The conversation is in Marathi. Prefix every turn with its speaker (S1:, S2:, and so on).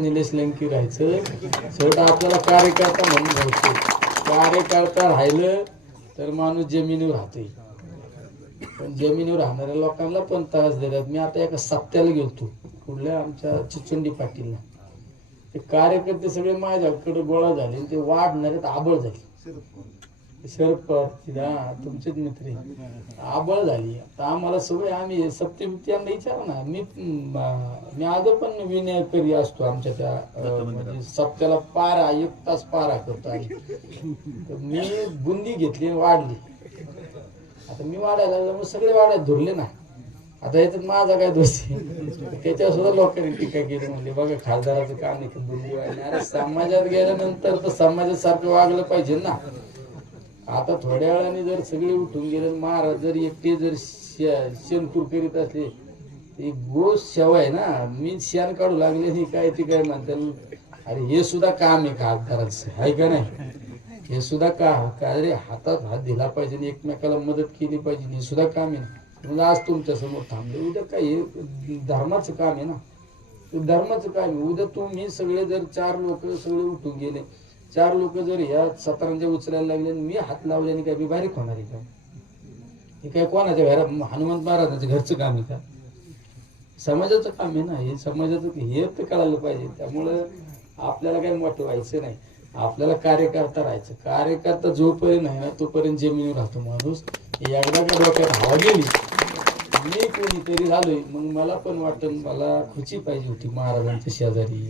S1: निलेश लंकी राहायचं. शेवटा आपल्याला कार्यकर्ता म्हणून राहायचं कार्यकर्ता राहिलं तर माणूस जमिनीवर राहतोय. पण जमिनीवर राहणाऱ्या लोकांना पण त्रास देतात. मी आता एका सप्त्याला गेलतो. कुठल्या? आमच्या चिचुंडी पाटीलला. ते कार्यकर्ते सगळे माझ्याकडे गोळा झाले ते वाढणारे आबळ झाली. हा तुमचेच मित्र. आबळ झाली. आता आम्हाला सवय आम्ही सप्तमित्यांना विचारा ना. मी म- आज पण विनय करी असतो आमच्या त्या म्हणजे सप्त्याला पारा एक तास पारा करतो आम्ही. मी बुंदी घेतली वाढली. आता मी वाढायला लागलो मग सगळे वाढायला धुरले ना. आता याच्यात माझा काय दोष त्याच्यावर सुद्धा लोकांनी टीका केली म्हणले बघा खासदाराचं काम नाही बुंदी वाढली अरे समाजात गेल्यानंतर तर समाजासारखं वागलं पाहिजे ना. आता थोड्या वेळाने जर सगळे उठून गेले महाराज जर एकटे जर शेणपूर करीत असले ते गो सेवा आहे ना. मी शेण काढू लागले नाही काय ते काय म्हणतात. अरे हे सुद्धा काम आहे का खासदाराचं आहे का नाही? हे सुद्धा का? काय रे हातात हात दिला पाहिजे एकमेकाला मदत केली पाहिजे हे सुद्धा काम आहे ना. आज तुमच्यासमोर थांबले. उद्या काय हे धर्माचं काम आहे ना. धर्माचं काम आहे. उद्या तुम्ही सगळे जर चार लोक सगळे उठून गेले चार लोक जर ह्या सतरांच्या उचलायला लागले आणि मी हात लावल्याने काय मी बारीक होणार आहे का? हे काय कोणाच्या घरा हनुमंत महाराजांचं घरचं काम आहे का? समाजाचं काम आहे ना हे समाजाचं हे तर कळालं पाहिजे. त्यामुळं आपल्याला काय मोठं व्हायचं नाही. आपल्याला कार्यकर्ता राहायचं. कार्यकर्ता जोपर्यंत आहे ना तोपर्यंत जमिनीवर राहतो माणूस. एकदा का डोक्यात हवा गेली मी कोणीतरी झालोय. मग मला पण वाटतं मला खुची पाहिजे होती महाराजांच्या शेजारी.